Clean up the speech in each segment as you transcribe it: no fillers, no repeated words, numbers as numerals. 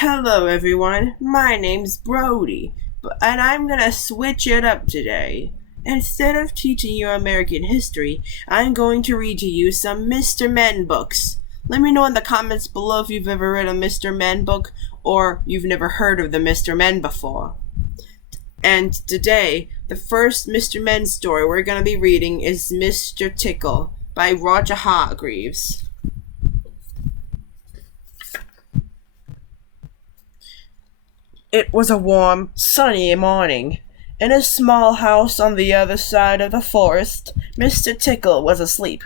Hello everyone, my name's Brody, and I'm gonna switch it up today. Instead of teaching you American history, I'm going to read to you some Mr. Men books. Let me know in the comments below if you've ever read a Mr. Men book or you've never heard of the Mr. Men before. And today, the first Mr. Men story we're gonna be reading is Mr. Tickle by Roger Hargreaves. It was a warm, sunny morning. In a small house on the other side of the forest, Mr. Tickle was asleep.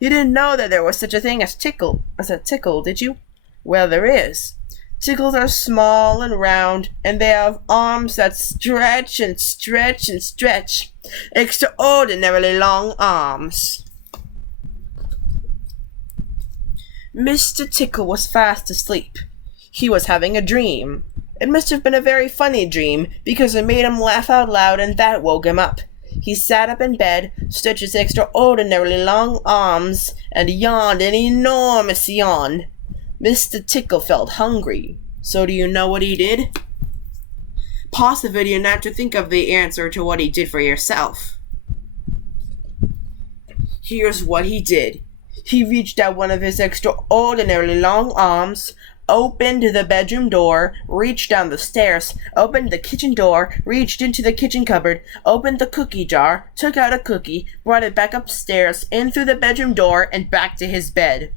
You didn't know that there was such a thing as a tickle, did you? Well, there is. Tickles are small and round, and they have arms that stretch and stretch and stretch. Extraordinarily long arms. Mr. Tickle was fast asleep. He was having a dream. It must have been a very funny dream, because it made him laugh out loud and that woke him up. He sat up in bed, stretched his extraordinarily long arms, and yawned an enormous yawn. Mr. Tickle felt hungry. So do you know what he did? Pause the video now to think of the answer to what he did for yourself. Here's what he did. He reached out one of his extraordinarily long arms, opened the bedroom door, reached down the stairs, opened the kitchen door, reached into the kitchen cupboard, opened the cookie jar, took out a cookie, brought it back upstairs, in through the bedroom door, and back to his bed.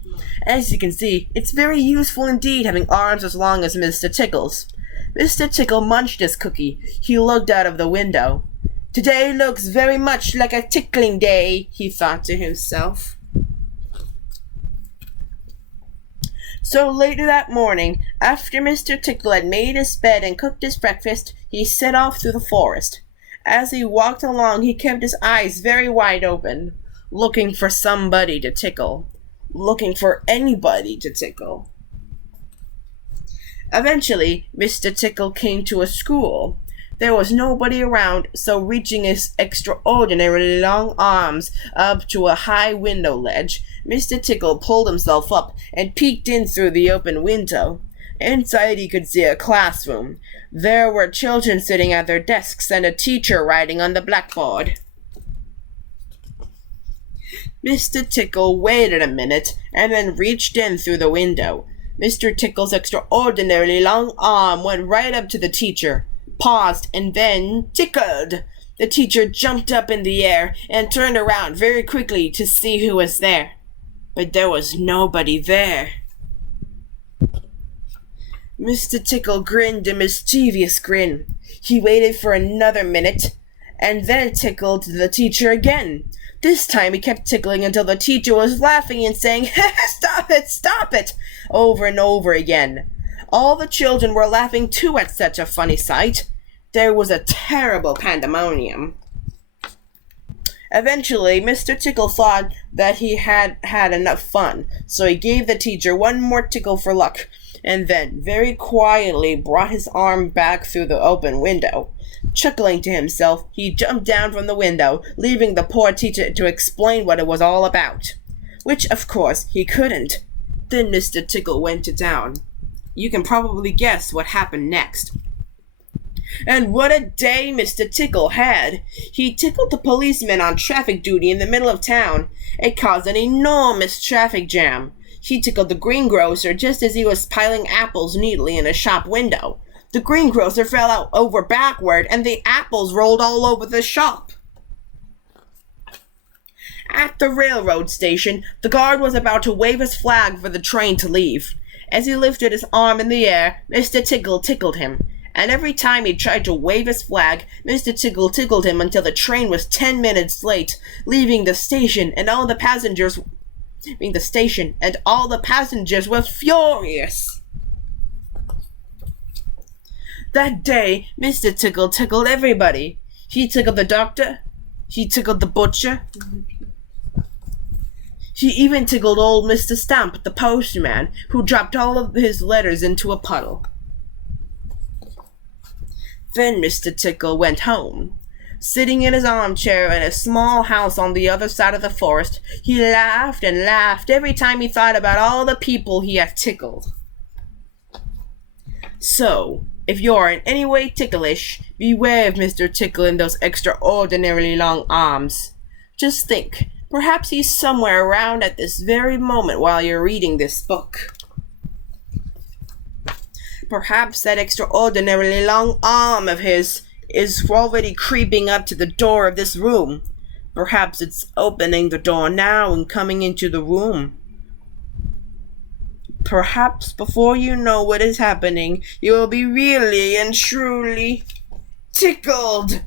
As you can see, it's very useful indeed having arms as long as Mr. Tickle's. Mr. Tickle munched his cookie. He looked out of the window. Today looks very much like a tickling day, he thought to himself. So later that morning, after Mr. Tickle had made his bed and cooked his breakfast, he set off through the forest. As he walked along, he kept his eyes very wide open, looking for somebody to tickle, looking for anybody to tickle. Eventually, Mr. Tickle came to a school. There was nobody around, so reaching his extraordinarily long arms up to a high window ledge, Mr. Tickle pulled himself up and peeked in through the open window. Inside he could see a classroom. There were children sitting at their desks and a teacher writing on the blackboard. Mr. Tickle waited a minute and then reached in through the window. Mr. Tickle's extraordinarily long arm went right up to the teacher, paused, and then tickled. The teacher jumped up in the air and turned around very quickly to see who was there. But there was nobody there. Mr. Tickle grinned a mischievous grin. He waited for another minute, and then tickled the teacher again. This time he kept tickling until the teacher was laughing and saying, stop it, over and over again. All the children were laughing too at such a funny sight. There was a terrible pandemonium. Eventually, Mr. Tickle thought that he had had enough fun, so he gave the teacher one more tickle for luck, and then very quietly brought his arm back through the open window. Chuckling to himself, he jumped down from the window, leaving the poor teacher to explain what it was all about. Which, of course, he couldn't. Then Mr. Tickle went to town. You can probably guess what happened next. And what a day Mr. Tickle had! He tickled the policeman on traffic duty in the middle of town. It caused an enormous traffic jam. He tickled the greengrocer just as he was piling apples neatly in a shop window. The greengrocer fell out over backward, and the apples rolled all over the shop. At the railroad station, the guard was about to wave his flag for the train to leave. As he lifted his arm in the air, Mr. Tickle tickled him. And every time he tried to wave his flag, Mr. Tickle tickled him until the train was 10 minutes late, leaving the station, and all the passengers were furious. That day, Mr. Tickle tickled everybody. He tickled the doctor. He tickled the butcher. He even tickled old Mr. Stump, the postman, who dropped all of his letters into a puddle. Then Mr. Tickle went home. Sitting in his armchair in a small house on the other side of the forest, he laughed and laughed every time he thought about all the people he had tickled. So, if you're in any way ticklish, beware of Mr. Tickle and those extraordinarily long arms. Just think, perhaps he's somewhere around at this very moment while you're reading this book. Perhaps that extraordinarily long arm of his is already creeping up to the door of this room. Perhaps it's opening the door now and coming into the room. Perhaps before you know what is happening, you will be really and truly tickled.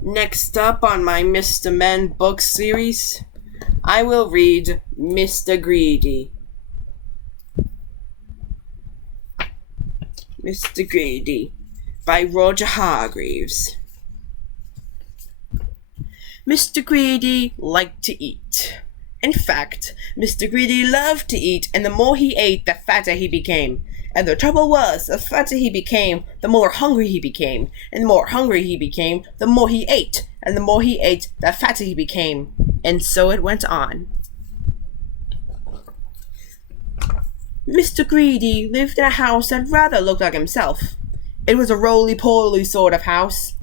Next up on my Mr. Men book series, I will read Mr. Greedy. Mr. Greedy by Roger Hargreaves. Mr. Greedy liked to eat. In fact, Mr. Greedy loved to eat, and the more he ate, the fatter he became. And the trouble was, the fatter he became, the more hungry he became. And the more hungry he became, the more he ate. And the more he ate, the fatter he became. And so it went on. Mr. Greedy lived in a house that rather looked like himself. It was a roly-poly sort of house.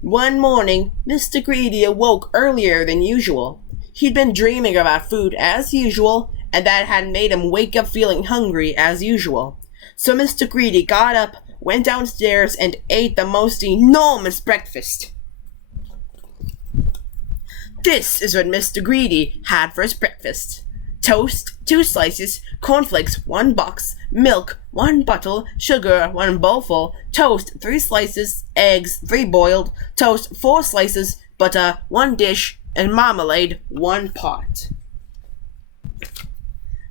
One morning, Mr. Greedy awoke earlier than usual. He'd been dreaming about food as usual, and that had made him wake up feeling hungry as usual. So Mr. Greedy got up, went downstairs, and ate the most enormous breakfast. This is what Mr. Greedy had for his breakfast. Toast, 2 slices, cornflakes, 1 box, milk, 1 bottle, sugar, 1 bowlful, toast, 3 slices, eggs, 3 boiled, toast, 4 slices, butter, 1 dish, and marmalade, 1 pot.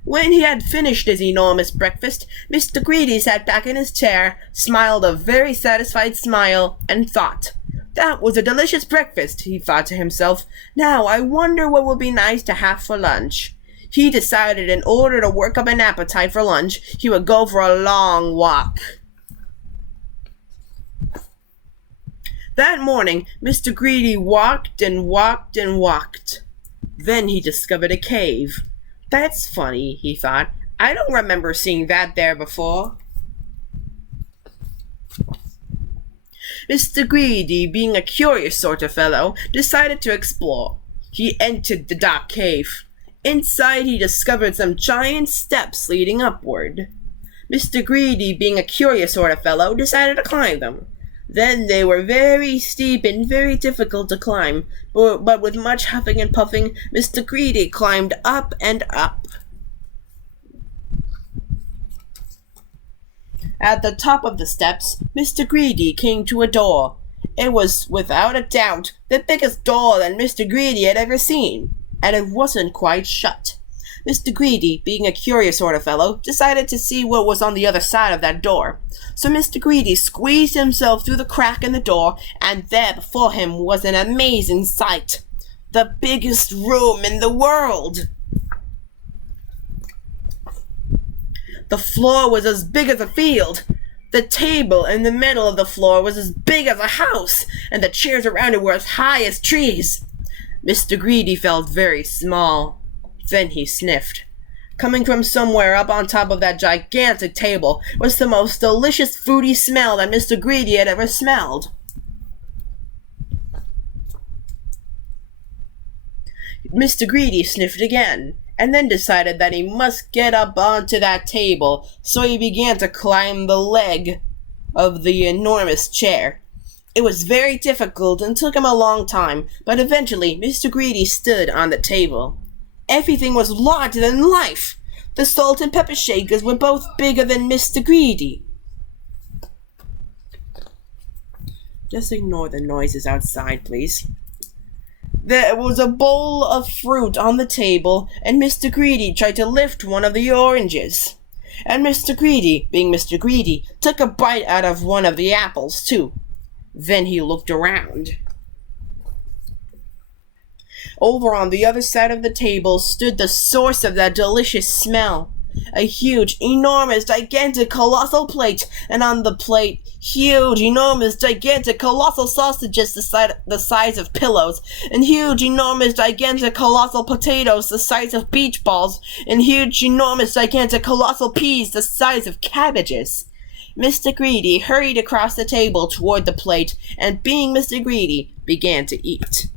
When he had finished his enormous breakfast, Mr. Greedy sat back in his chair, smiled a very satisfied smile, and thought, "That was a delicious breakfast," he thought to himself. "Now I wonder what would be nice to have for lunch." He decided in order to work up an appetite for lunch, he would go for a long walk. That morning, Mr. Greedy walked and walked and walked. Then he discovered a cave. "That's funny," he thought. "I don't remember seeing that there before." Mr. Greedy, being a curious sort of fellow, decided to explore. He entered the dark cave. Inside, he discovered some giant steps leading upward. Mr. Greedy, being a curious sort of fellow, decided to climb them. Then they were very steep and very difficult to climb, but with much huffing and puffing, Mr. Greedy climbed up and up. At the top of the steps, Mr. Greedy came to a door. It was, without a doubt, the biggest door that Mr. Greedy had ever seen, and it wasn't quite shut. Mr. Greedy, being a curious sort of fellow, decided to see what was on the other side of that door. So Mr. Greedy squeezed himself through the crack in the door, and there before him was an amazing sight. The biggest room in the world! The floor was as big as a field. The table in the middle of the floor was as big as a house, and the chairs around it were as high as trees. Mr. Greedy felt very small. Then he sniffed. Coming from somewhere up on top of that gigantic table was the most delicious foody smell that Mr. Greedy had ever smelled. Mr. Greedy sniffed again, and then decided that he must get up onto that table, so he began to climb the leg of the enormous chair. It was very difficult and took him a long time, but eventually Mr. Greedy stood on the table. Everything was larger than life. The salt and pepper shakers were both bigger than Mr. Greedy. Just ignore the noises outside, please. There was a bowl of fruit on the table, and Mr. Greedy tried to lift one of the oranges. And Mr. Greedy, being Mr. Greedy, took a bite out of one of the apples, too. Then he looked around. Over on the other side of the table stood the source of that delicious smell. A huge, enormous, gigantic, colossal plate, and on the plate, huge, enormous, gigantic, colossal sausages the size of pillows, and huge, enormous, gigantic, colossal potatoes the size of beach balls, and huge, enormous, gigantic, colossal peas the size of cabbages. Mr. Greedy hurried across the table toward the plate, and being Mr. Greedy, began to eat.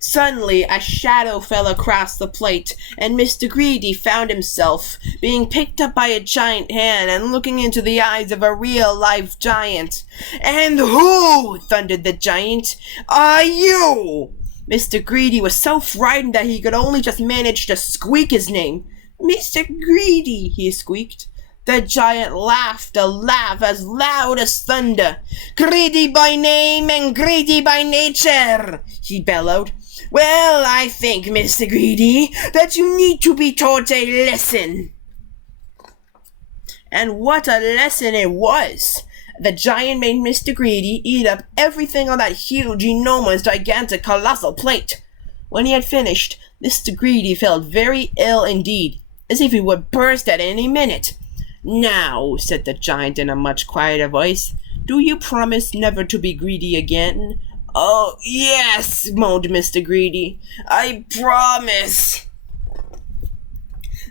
Suddenly, a shadow fell across the plate, and Mr. Greedy found himself being picked up by a giant hand and looking into the eyes of a real-life giant. "And who," thundered the giant, "are you?" Mr. Greedy was so frightened that he could only just manage to squeak his name. "Mr. Greedy," he squeaked. The giant laughed a laugh as loud as thunder. "Greedy by name and greedy by nature," he bellowed. "Well, I think, Mr. Greedy, that you need to be taught a lesson." And what a lesson it was! The giant made Mr. Greedy eat up everything on that huge, enormous, gigantic, colossal plate. When he had finished, Mr. Greedy felt very ill indeed, as if he would burst at any minute. "Now," said the giant in a much quieter voice, "do you promise never to be greedy again?" "Oh, yes," moaned Mr. Greedy. "I promise."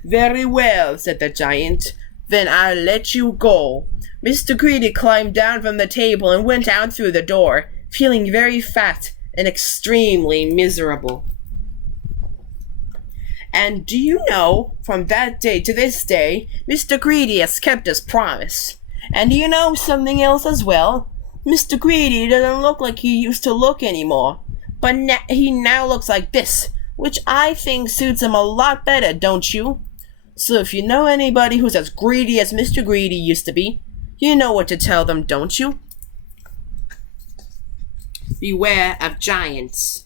"Very well," said the giant. "Then I'll let you go." Mr. Greedy climbed down from the table and went out through the door, feeling very fat and extremely miserable. And do you know, from that day to this day, Mr. Greedy has kept his promise. And do you know something else as well? Mr. Greedy doesn't look like he used to look anymore, but he now looks like this, which I think suits him a lot better, don't you? So if you know anybody who's as greedy as Mr. Greedy used to be, you know what to tell them, don't you? Beware of giants.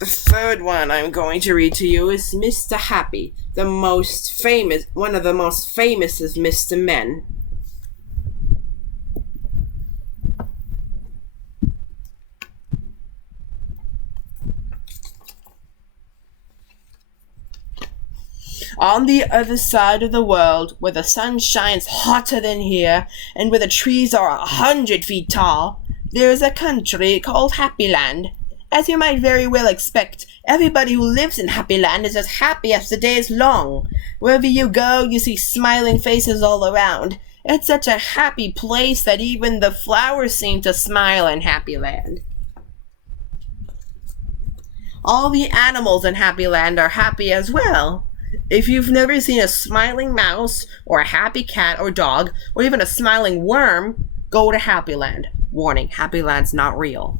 The third one I'm going to read to you is Mr. Happy, one of the most famous of Mr. Men. On the other side of the world, where the sun shines hotter than here, and where the trees are 100 feet tall, there is a country called Happy Land. As you might very well expect, everybody who lives in Happy Land is as happy as the day is long. Wherever you go, you see smiling faces all around. It's such a happy place that even the flowers seem to smile in Happy Land. All the animals in Happy Land are happy as well. If you've never seen a smiling mouse, or a happy cat or dog, or even a smiling worm, go to Happy Land. Warning, Happy Land's not real.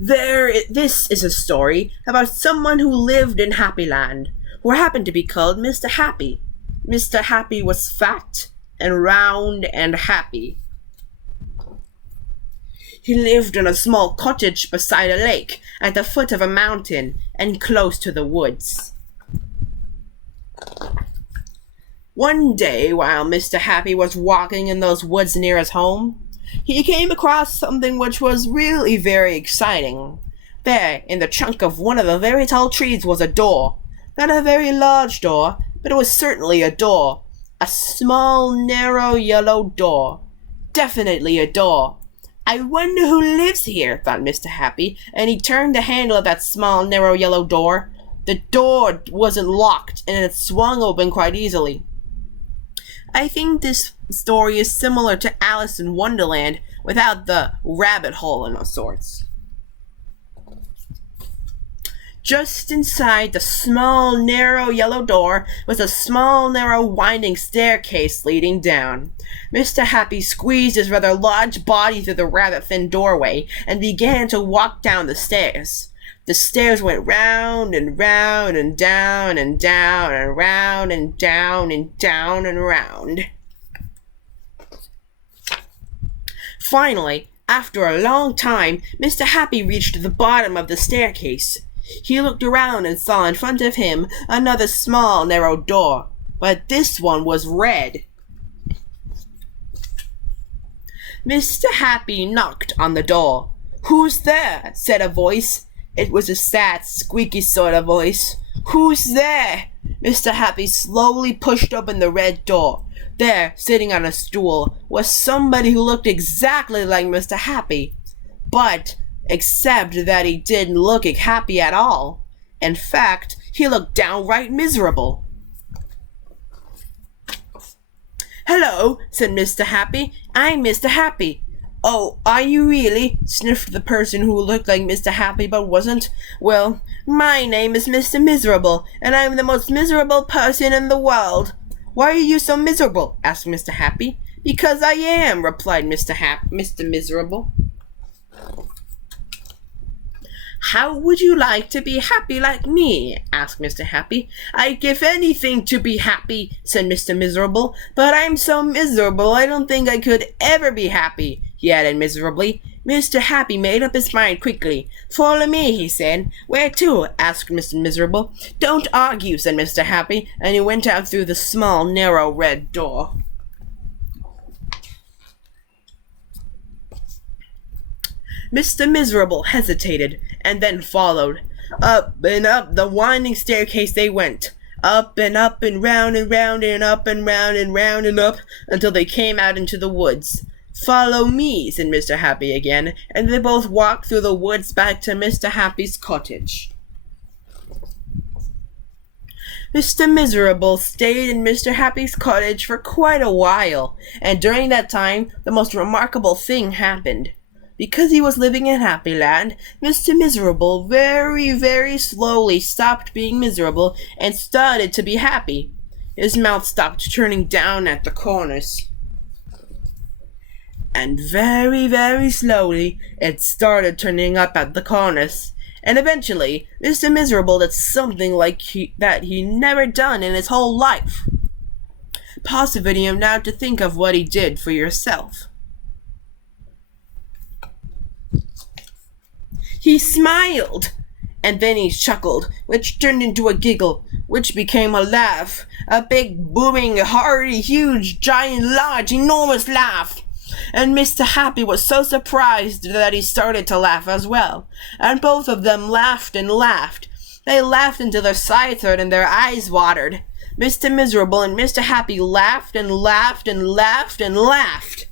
This is a story about someone who lived in Happy Land, who happened to be called Mr. Happy. Mr. Happy was fat and round and happy. He lived in a small cottage beside a lake, at the foot of a mountain, and close to the woods. One day, while Mr. Happy was walking in those woods near his home, he came across something which was really very exciting. There, in the trunk of one of the very tall trees, was a door. Not a very large door, but it was certainly a door. A small, narrow, yellow door. Definitely a door. "I wonder who lives here," thought Mr. Happy, and he turned the handle of that small, narrow, yellow door. The door wasn't locked, and it swung open quite easily. I think this story is similar to Alice in Wonderland, without the rabbit hole and of sorts. Just inside the small, narrow, yellow door was a small, narrow, winding staircase leading down. Mr. Happy squeezed his rather large body through the rabbit-thin doorway and began to walk down the stairs. The stairs went round and round and down and down and round and down and down and round. Finally, after a long time, Mr. Happy reached the bottom of the staircase. He looked around and saw in front of him another small, narrow door, but this one was red. Mr. Happy knocked on the door. "Who's there?" said a voice. It was a sad, squeaky sort of voice. "Who's there?" Mr. Happy slowly pushed open the red door. There, sitting on a stool, was somebody who looked exactly like Mr. Happy. But, except that he didn't look happy at all. In fact, he looked downright miserable. "Hello," said Mr. Happy. "I'm Mr. Happy." "Oh, are you really?" sniffed the person who looked like Mr. Happy but wasn't. "Well, my name is Mr. Miserable, and I'm the most miserable person in the world." "Why are you so miserable?" asked Mr. Happy. "Because I am," replied Mr. Miserable. "How would you like to be happy like me?" asked Mr. Happy. "I'd give anything to be happy," said Mr. Miserable, "but I'm so miserable I don't think I could ever be happy," he added miserably. Mr. Happy made up his mind quickly. "Follow me," he said. "Where to?" asked Mr. Miserable. "Don't argue," said Mr. Happy, and he went out through the small, narrow red door. Mr. Miserable hesitated, and then followed. Up and up the winding staircase they went. Up and round and round and up and round and round and up, until they came out into the woods. "Follow me," said Mr. Happy again, and they both walked through the woods back to Mr. Happy's cottage. Mr. Miserable stayed in Mr. Happy's cottage for quite a while, and during that time the most remarkable thing happened. Because he was living in Happyland, Mr. Miserable very, very slowly stopped being miserable and started to be happy. His mouth stopped turning down at the corners. And very, very slowly, it started turning up at the corners. And eventually, Mr. Miserable did something that he never done in his whole life. Pause the video now to think of what he did for yourself. He smiled, and then he chuckled, which turned into a giggle, which became a laugh, a big, booming, hearty, huge, giant, large, enormous laugh. And Mr. Happy was so surprised that he started to laugh as well, and both of them laughed and laughed. They laughed until their sides hurt and their eyes watered. Mr. Miserable and Mr. Happy laughed and laughed and laughed and laughed.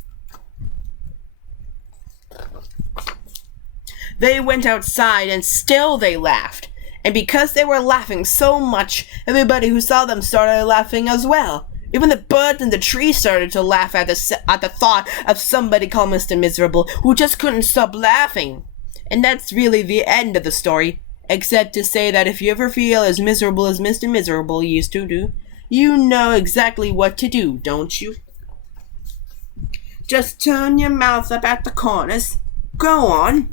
They went outside, and still they laughed. And because they were laughing so much, everybody who saw them started laughing as well. Even the birds in the trees started to laugh at the thought of somebody called Mr. Miserable, who just couldn't stop laughing. And that's really the end of the story, except to say that if you ever feel as miserable as Mr. Miserable used to do, you know exactly what to do, don't you? Just turn your mouth up at the corners. Go on.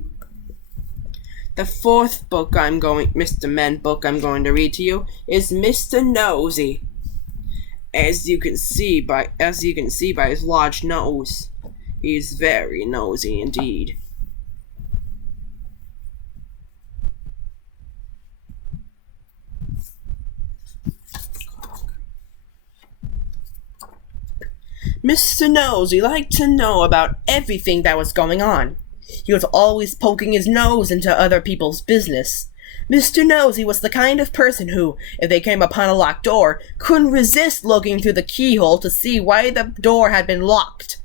The fourth book Mr. Men book I'm going to read to you is Mr. Nosey. As you can see by his large nose, he's very nosy indeed. Mr. Nosey liked to know about everything that was going on. He was always poking his nose into other people's business. Mr. Nosey was the kind of person who, if they came upon a locked door, couldn't resist looking through the keyhole to see why the door had been locked.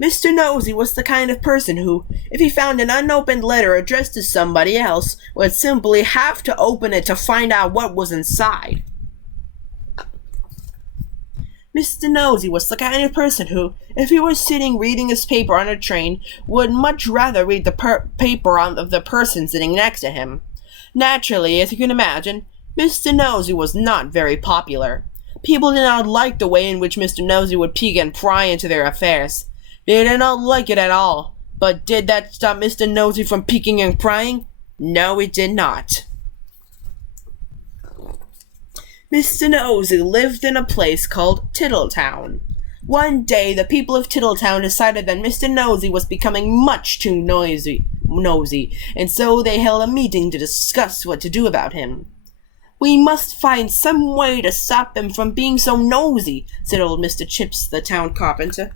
Mr. Nosey was the kind of person who, if he found an unopened letter addressed to somebody else, would simply have to open it to find out what was inside. Mr. Nosey was the kind of person who, if he was sitting reading his paper on a train, would much rather read the paper of the person sitting next to him. Naturally, as you can imagine, Mr. Nosey was not very popular. People did not like the way in which Mr. Nosey would peek and pry into their affairs. They did not like it at all. But did that stop Mr. Nosey from peeking and prying? No, it did not. Mr. Nosey lived in a place called Tittletown. One day, the people of Tittletown decided that Mr. Nosey was becoming much too nosy, and so they held a meeting to discuss what to do about him. "We must find some way to stop him from being so nosy," said old Mr. Chips, the town carpenter.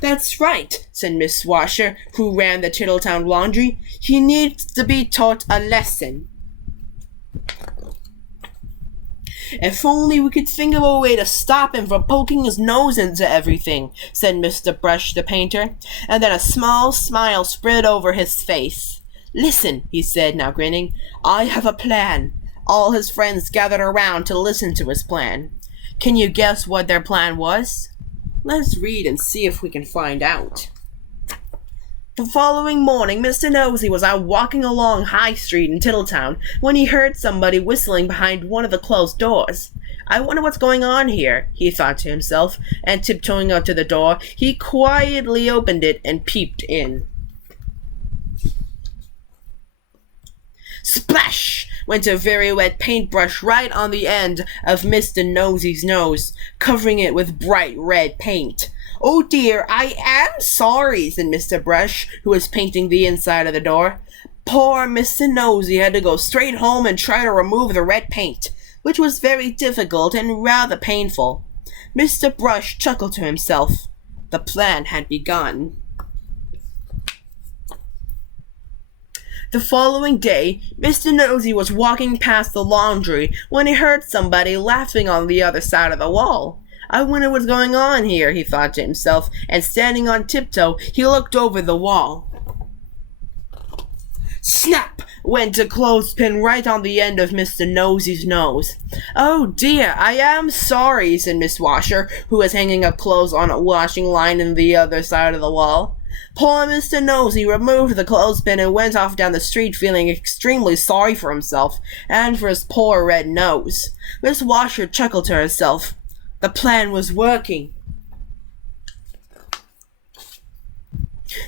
"That's right," said Miss Washer, who ran the Tiddletown laundry. "He needs to be taught a lesson." "If only we could think of a way to stop him from poking his nose into everything," said Mr. Brush the painter, and then a small smile spread over his face. "Listen," he said, now grinning. "I have a plan." All his friends gathered around to listen to his plan. Can you guess what their plan was? Let's read and see if we can find out. The following morning, Mr. Nosey was out walking along High Street in Tiddletown when he heard somebody whistling behind one of the closed doors. "I wonder what's going on here," he thought to himself, and tiptoeing up to the door, he quietly opened it and peeped in. Splash! Went a very wet paintbrush right on the end of Mr. Nosey's nose, covering it with bright red paint. "Oh dear, I am sorry," said Mr. Brush, who was painting the inside of the door. Poor Mr. Nosey had to go straight home and try to remove the red paint, which was very difficult and rather painful. Mr. Brush chuckled to himself. The plan had begun. The following day, Mr. Nosey was walking past the laundry when he heard somebody laughing on the other side of the wall. "I wonder what's going on here," he thought to himself, and standing on tiptoe, he looked over the wall. Snap! Went a clothespin right on the end of Mr. Nosey's nose. "Oh dear, I am sorry," said Miss Washer, who was hanging up clothes on a washing line on the other side of the wall. Poor Mr. Nosey removed the clothespin and went off down the street feeling extremely sorry for himself and for his poor red nose. Miss Washer chuckled to herself. The plan was working.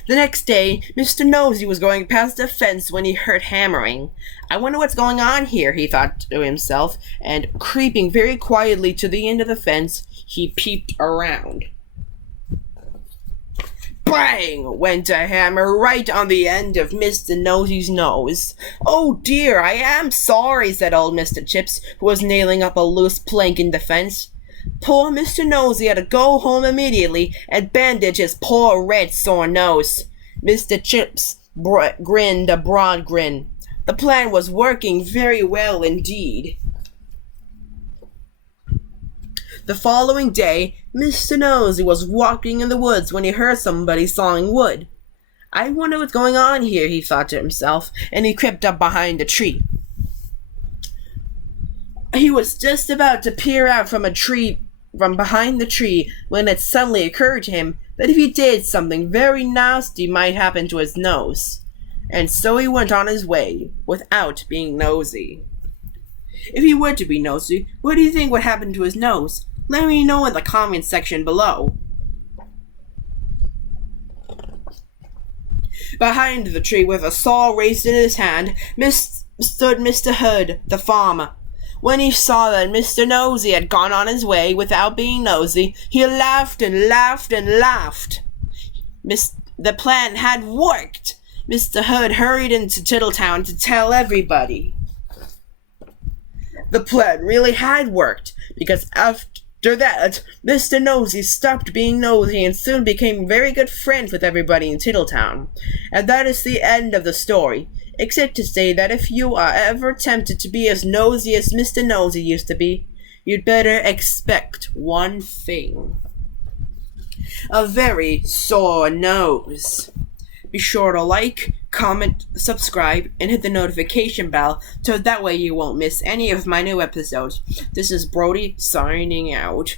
The next day, Mr. Nosey was going past the fence when he heard hammering. "I wonder what's going on here," he thought to himself, and creeping very quietly to the end of the fence, he peeped around. Bang! Went a hammer right on the end of Mr. Nosey's nose. "Oh dear, I am sorry," said old Mr. Chips, who was nailing up a loose plank in the fence. Poor Mr. Nosey had to go home immediately and bandage his poor red sore nose. Mr. Chips grinned a broad grin. The plan was working very well indeed. The following day, Mr. Nosey was walking in the woods when he heard somebody sawing wood. "I wonder what's going on here," he thought to himself, and he crept up behind a tree. He was just about to peer out from behind the tree when it suddenly occurred to him that if he did, something very nasty might happen to his nose. And so he went on his way without being nosy. If he were to be nosy, what do you think would happen to his nose? Let me know in the comments section below. Behind the tree, with a saw raised in his hand, stood Mr. Hood, the farmer. When he saw that Mr. Nosey had gone on his way without being nosy, he laughed and laughed and laughed. The plan had worked. Mr. Hood hurried into Tiddletown to tell everybody. The plan really had worked, because after that, Mr. Nosey stopped being nosy and soon became very good friends with everybody in Tiddletown. And that is the end of the story, except to say that if you are ever tempted to be as nosy as Mr. Nosey used to be, you'd better expect one thing: a very sore nose. Be sure to like, comment, subscribe, and hit the notification bell so that way you won't miss any of my new episodes. This is Brody signing out.